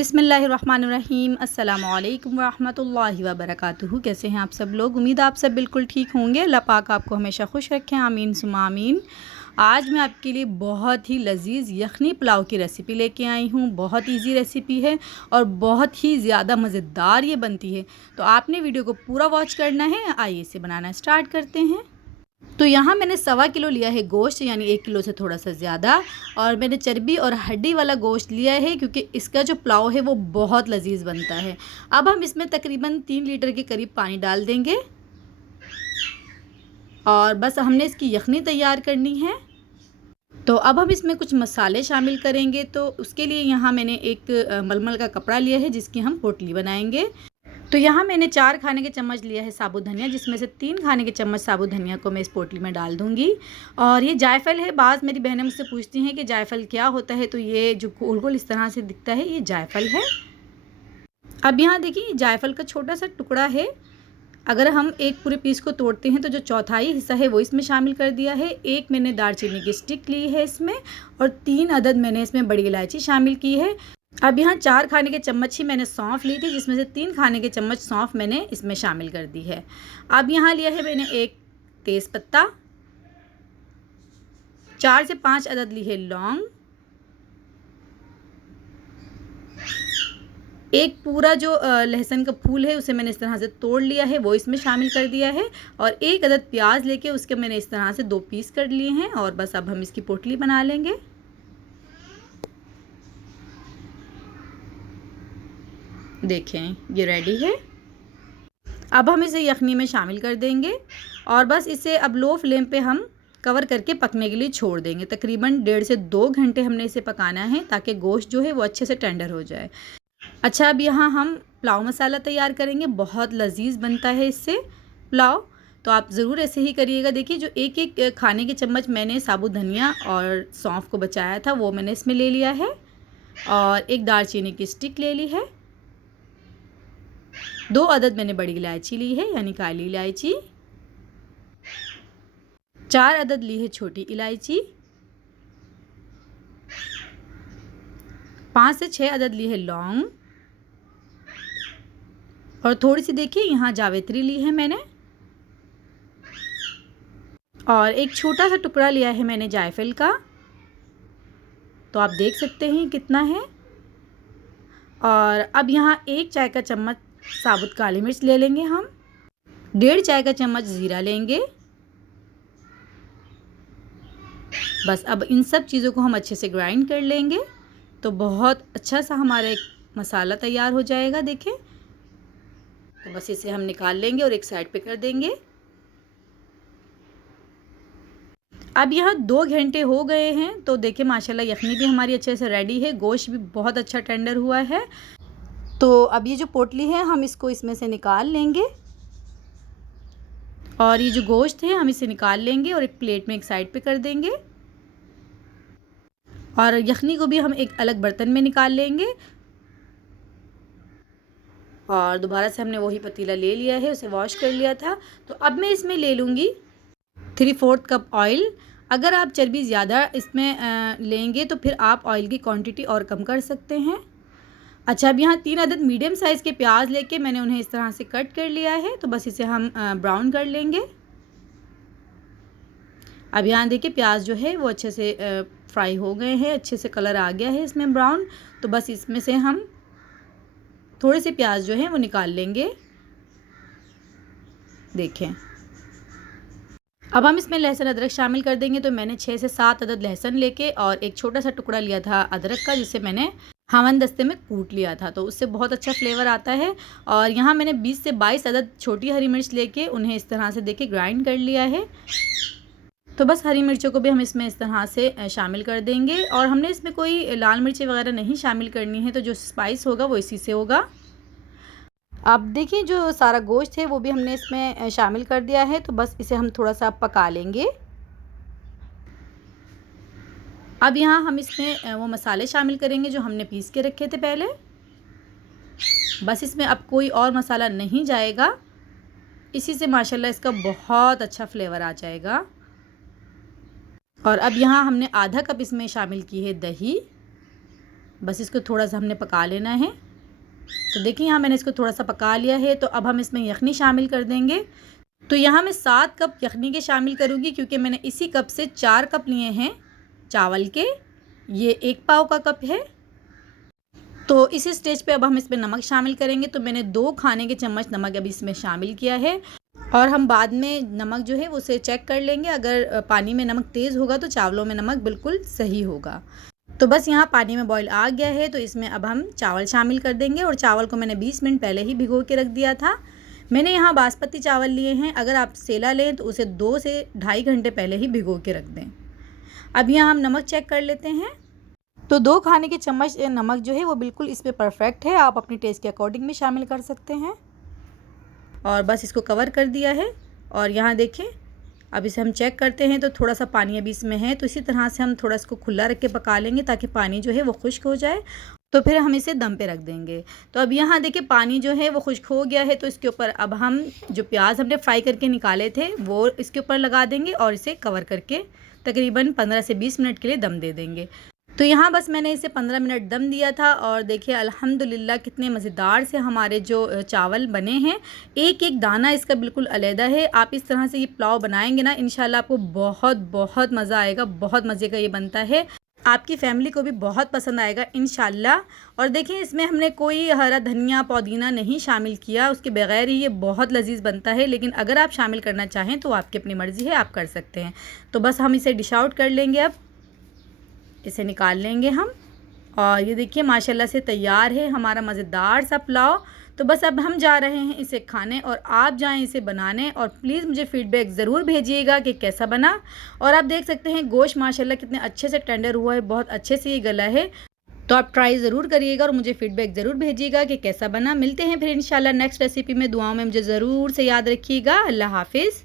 बिस्मिल्लाहिर्रहमानिर्रहीम। अस्सलामु अलैकुम वरहमतुल्लाहि वबरकातुहू। कैसे हैं आप सब लोग? उम्मीद आप सब बिल्कुल ठीक होंगे। अल्लाह पाक आपको हमेशा खुश रखें, आमीन सुम्मा आमीन। आज मैं आपके लिए बहुत ही लजीज़ यखनी पुलाव की रेसिपी लेके आई हूँ। बहुत इजी रेसिपी है और बहुत ही ज़्यादा मज़ेदार ये बनती है, तो आपने वीडियो को पूरा वॉच करना है। आइए इसे बनाना स्टार्ट करते हैं। तो यहाँ मैंने 1.25 किलो लिया है गोश्त, यानी 1 किलो से थोड़ा सा ज़्यादा। और मैंने चर्बी और हड्डी वाला गोश्त लिया है क्योंकि इसका जो पुलाव है वो बहुत लजीज बनता है। अब हम इसमें तकरीबन 3 लीटर के करीब पानी डाल देंगे और बस हमने इसकी यखनी तैयार करनी है। तो अब हम इसमें कुछ मसाले शामिल करेंगे। तो उसके लिए यहाँ मैंने एक मलमल का कपड़ा लिया है जिसकी हम पोटली बनाएंगे। तो यहाँ मैंने 4 खाने के चम्मच लिया है साबुत धनिया, जिसमें से 3 खाने के चम्मच साबुत धनिया को मैं इस पोटली में डाल दूँगी। और ये जायफल है। बाज़ मेरी बहनें मुझसे पूछती हैं कि जायफल क्या होता है, तो ये जो गोल गोल इस तरह से दिखता है ये जायफल है। अब यहाँ देखिए जायफल का छोटा सा टुकड़ा है। अगर हम एक पूरे पीस को तोड़ते हैं तो जो चौथाई हिस्सा है वो इसमें शामिल कर दिया है। एक मैंने दालचीनी की स्टिक ली है इसमें, और 3 अदद मैंने इसमें बड़ी इलायची शामिल की है। अब यहाँ 4 खाने के चम्मच ही मैंने सौंफ ली थी, जिसमें से 3 खाने के चम्मच सौंफ मैंने इसमें शामिल कर दी है। अब यहाँ लिया है मैंने एक तेज़पत्ता, 4 से 5 अदद ली है लौंग, एक पूरा जो लहसुन का फूल है उसे मैंने इस तरह से तोड़ लिया है, वो इसमें शामिल कर दिया है। और एक अदद प्याज लेके उसके मैंने इस तरह से 2 पीस कर लिए हैं। और बस अब हम इसकी पोटली बना लेंगे। देखें ये रेडी है। अब हम इसे यखनी में शामिल कर देंगे और बस इसे अब लो फ्लेम पे हम कवर करके पकने के लिए छोड़ देंगे। तकरीबन 1.5 से 2 घंटे हमने इसे पकाना है ताकि गोश्त जो है वो अच्छे से टेंडर हो जाए। अच्छा, अब यहाँ हम पुलाव मसाला तैयार करेंगे। बहुत लजीज बनता है इससे पुलाव, तो आप ज़रूर ऐसे ही करिएगा। देखिए जो एक एक खाने के चम्मच मैंने साबुत धनिया और सौंफ को बचाया था वो मैंने इसमें ले लिया है, और एक दालचीनी की स्टिक ले ली है। 2 अदद मैंने बड़ी इलायची ली है, यानी काली इलायची। 4 अदद ली है छोटी इलायची। 5 से 6 अदद ली है लौंग। और थोड़ी सी देखिए यहाँ जावित्री ली है मैंने। और एक छोटा सा टुकड़ा लिया है मैंने जायफल का, तो आप देख सकते हैं कितना है। और अब यहाँ 1 चाय का चम्मच साबुत काली मिर्च ले लेंगे हम। 1.5 चाय का चम्मच ज़ीरा लेंगे। बस अब इन सब चीज़ों को हम अच्छे से ग्राइंड कर लेंगे, तो बहुत अच्छा सा हमारा एक मसाला तैयार हो जाएगा। देखें, तो बस इसे हम निकाल लेंगे और एक साइड पे कर देंगे। अब यहाँ 2 घंटे हो गए हैं, तो देखिए माशाल्लाह यखनी भी हमारी अच्छे से रेडी है, गोश्त भी बहुत अच्छा टेंडर हुआ है। तो अब ये जो पोटली है हम इसको इसमें से निकाल लेंगे, और ये जो गोश्त है हम इसे निकाल लेंगे और एक प्लेट में एक साइड पे कर देंगे। और यखनी को भी हम एक अलग बर्तन में निकाल लेंगे। और दोबारा से हमने वही पतीला ले लिया है, उसे वॉश कर लिया था। तो अब मैं इसमें ले लूँगी 3/4 कप ऑयल। अगर आप चर्बी ज़्यादा इसमें लेंगे तो फिर आप ऑयल की क्वांटिटी और कम कर सकते हैं। अच्छा, अब यहाँ 3 अदद मीडियम साइज़ के प्याज लेके मैंने उन्हें इस तरह से कट कर लिया है, तो बस इसे हम ब्राउन कर लेंगे। अब यहाँ देखिए प्याज जो है वो अच्छे से फ्राई हो गए हैं, अच्छे से कलर आ गया है इसमें ब्राउन। तो बस इसमें से हम थोड़े से प्याज जो हैं वो निकाल लेंगे। देखें, अब हम इसमें लहसुन अदरक शामिल कर देंगे। तो मैंने 6 से 7 अदद लहसुन लेके और एक छोटा सा टुकड़ा लिया था अदरक का, जिसे मैंने हमन दस्ते में कूट लिया था, तो उससे बहुत अच्छा फ्लेवर आता है। और यहाँ मैंने 20 से 22 अदद छोटी हरी मिर्च लेके उन्हें इस तरह से देखिए ग्राइंड कर लिया है। तो बस हरी मिर्चों को भी हम इसमें इस तरह से शामिल कर देंगे। और हमने इसमें कोई लाल मिर्ची वगैरह नहीं शामिल करनी है, तो जो स्पाइस होगा वो इसी से होगा। अब देखिए जो सारा गोश्त है वो भी हमने इसमें शामिल कर दिया है, तो बस इसे हम थोड़ा सा पका लेंगे। अब यहाँ हम इसमें वो मसाले शामिल करेंगे जो हमने पीस के रखे थे पहले। बस इसमें अब कोई और मसाला नहीं जाएगा, इसी से माशाल्लाह इसका बहुत अच्छा फ्लेवर आ जाएगा। और अब यहाँ हमने आधा कप इसमें शामिल की है दही। बस इसको थोड़ा सा हमने पका लेना है। तो देखिए यहाँ मैंने इसको थोड़ा सा पका लिया है। तो अब हम इसमें यखनी शामिल कर देंगे। तो यहाँ मैं 7 कप यखनी के शामिल करूँगी, क्योंकि मैंने इसी कप से 4 कप लिए हैं चावल के। ये 1 पाव का कप है। तो इस स्टेज पे अब हम इसमें नमक शामिल करेंगे। तो मैंने 2 खाने के चम्मच नमक अभी इसमें शामिल किया है, और हम बाद में नमक जो है वो उसे चेक कर लेंगे। अगर पानी में नमक तेज़ होगा तो चावलों में नमक बिल्कुल सही होगा। तो बस यहाँ पानी में बॉईल आ गया है। तो इसमें अब हम चावल शामिल कर देंगे, और चावल को मैंने 20 मिनट पहले ही भिगो के रख दिया था। मैंने यहाँ बासमती चावल लिए हैं। अगर आप सेला लें तो उसे 2 से 2.5 घंटे पहले ही भिगो के रख दें। अब यहाँ हम नमक चेक कर लेते हैं। तो 2 खाने के चम्मच नमक जो है वो बिल्कुल इस पर परफेक्ट है। आप अपनी टेस्ट के अकॉर्डिंग भी शामिल कर सकते हैं। और बस इसको कवर कर दिया है। और यहाँ देखें, अब इसे हम चेक करते हैं। तो थोड़ा सा पानी अभी इसमें है। तो इसी तरह से हम थोड़ा इसको खुला रख के पका लेंगे, ताकि पानी जो है वो खुश्क हो जाए। तो फिर हम इसे दम पे रख देंगे। तो अब यहाँ देखिए पानी जो है वो खुश्क हो गया है। तो इसके ऊपर अब हम जो प्याज हमने फ्राई करके निकाले थे वो इसके ऊपर लगा देंगे, और इसे कवर करके तकरीबन 15 से 20 मिनट के लिए दम दे देंगे। तो यहाँ बस मैंने इसे 15 मिनट दम दिया था, और देखिए अल्हम्दुलिल्लाह कितने मज़ेदार से हमारे जो चावल बने हैं। एक एक दाना इसका बिल्कुल अलहदा है। आप इस तरह से ये पुलाव बनाएंगे ना, इंशाल्लाह आपको बहुत बहुत मज़ा आएगा। बहुत मज़े का ये बनता है। आपकी फैमिली को भी बहुत पसंद आएगा इंशाल्लाह। और देखिए इसमें हमने कोई हरा धनिया पुदीना नहीं शामिल किया, उसके बगैर ही ये बहुत लजीज बनता है। लेकिन अगर आप शामिल करना चाहें तो आपकी अपनी मर्ज़ी है, आप कर सकते हैं। तो बस हम इसे डिश आउट कर लेंगे। अब इसे निकाल लेंगे हम, और ये देखिए माशाल्लाह से तैयार है हमारा मज़ेदार सा पुलाव। तो बस अब हम जा रहे हैं इसे खाने, और आप जाएं इसे बनाने, और प्लीज़ मुझे फ़ीडबैक ज़रूर भेजिएगा कि कैसा बना। और आप देख सकते हैं गोश्त माशाल्लाह कितने अच्छे से टेंडर हुआ है, बहुत अच्छे से ये गला है। तो आप ट्राई ज़रूर करिएगा, और मुझे फ़ीडबैक ज़रूर भेजिएगा कि कैसा बना। मिलते हैं फिर इंशाल्लाह नेक्स्ट रेसिपी में। दुआओं में मुझे ज़रूर से याद रखिएगा। अल्लाह हाफिज़।